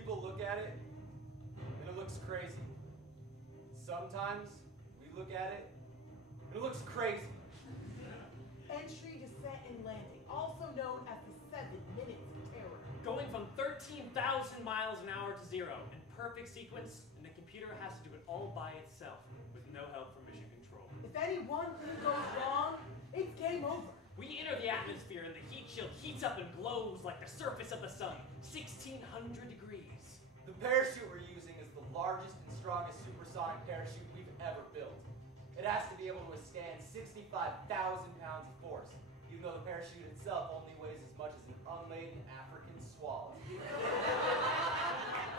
people look at it, and it looks crazy. Sometimes we look at it, and it looks crazy. Entry, descent, and landing, also known as the 7 minutes of terror. Going from 13,000 miles an hour to 0 in perfect sequence, and the computer has to do it all by itself with no help from mission control. If any one thing goes wrong, it's game over. We enter the atmosphere and the heat shield heats up and glows like the surface of the sun, 1,600 degrees. The parachute we're using is the largest and strongest supersonic parachute we've ever built. It has to be able to withstand 65,000 pounds of force, even though the parachute itself only weighs as much as an unladen African swallow.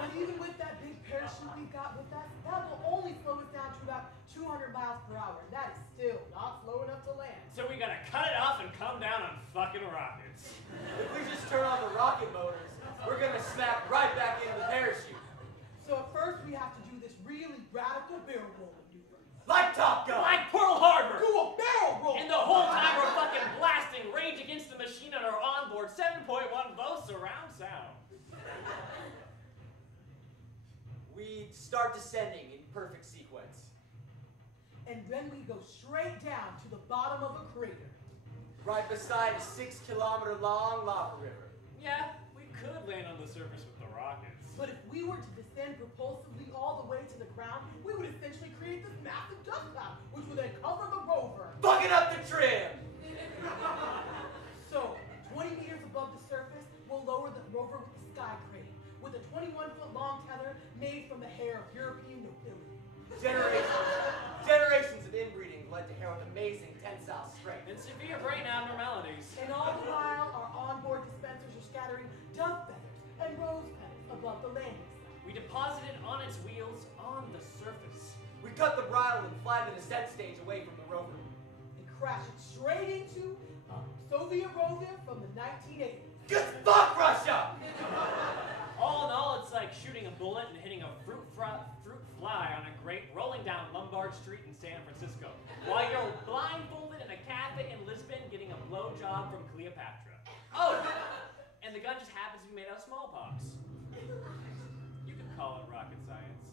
But even with that big parachute we've got with us, that will only slow us down to about 200 miles per hour. And that is still not slow enough to land. So we gotta cut it off and come down on fucking rockets. If we just turn on the rocket motors, we're gonna snap right back into the parachute. So at first we have to do this really radical barrel roll maneuver. Like Top Gun! Like Pearl Harbor! Do a barrel roll! And the whole time we're fucking blasting Rage Against the Machine on our onboard 7.1 Bose surround sound. We start descending in perfect sequence. And then we go straight down to the bottom of a crater. Right beside a 6-kilometer-long lava river. Yeah, we could land on the surface with the rockets. But if we were to descend propulsively all the way to the ground, we would essentially create this massive dust cloud, which would then cover the rover. Fucking up the trim! So, 20 meters above the surface, we'll lower the rover with the sky crane, with a 21-foot-long tether made from the hair of European nobility. Generations of inbreeding led to hair with amazing tensile strength. And severe brain abnormalities. And all the while, our onboard dispensers are scattering dove feathers and rose petals above the landing site. We deposit it on its wheels on the surface. We cut the bridle and fly the descent stage away from the rover. And crash it straight into a Soviet rover from the 1980s. Good fuck, Russia! All in all, it's like shooting a bullet and hitting a fruit fly on a grate rolling down Lombard Street in San Francisco, while you're blindfolded in a cafe in Lisbon getting a blowjob from Cleopatra. Oh, and the gun just happens to be made out of smallpox. You could call it rocket science.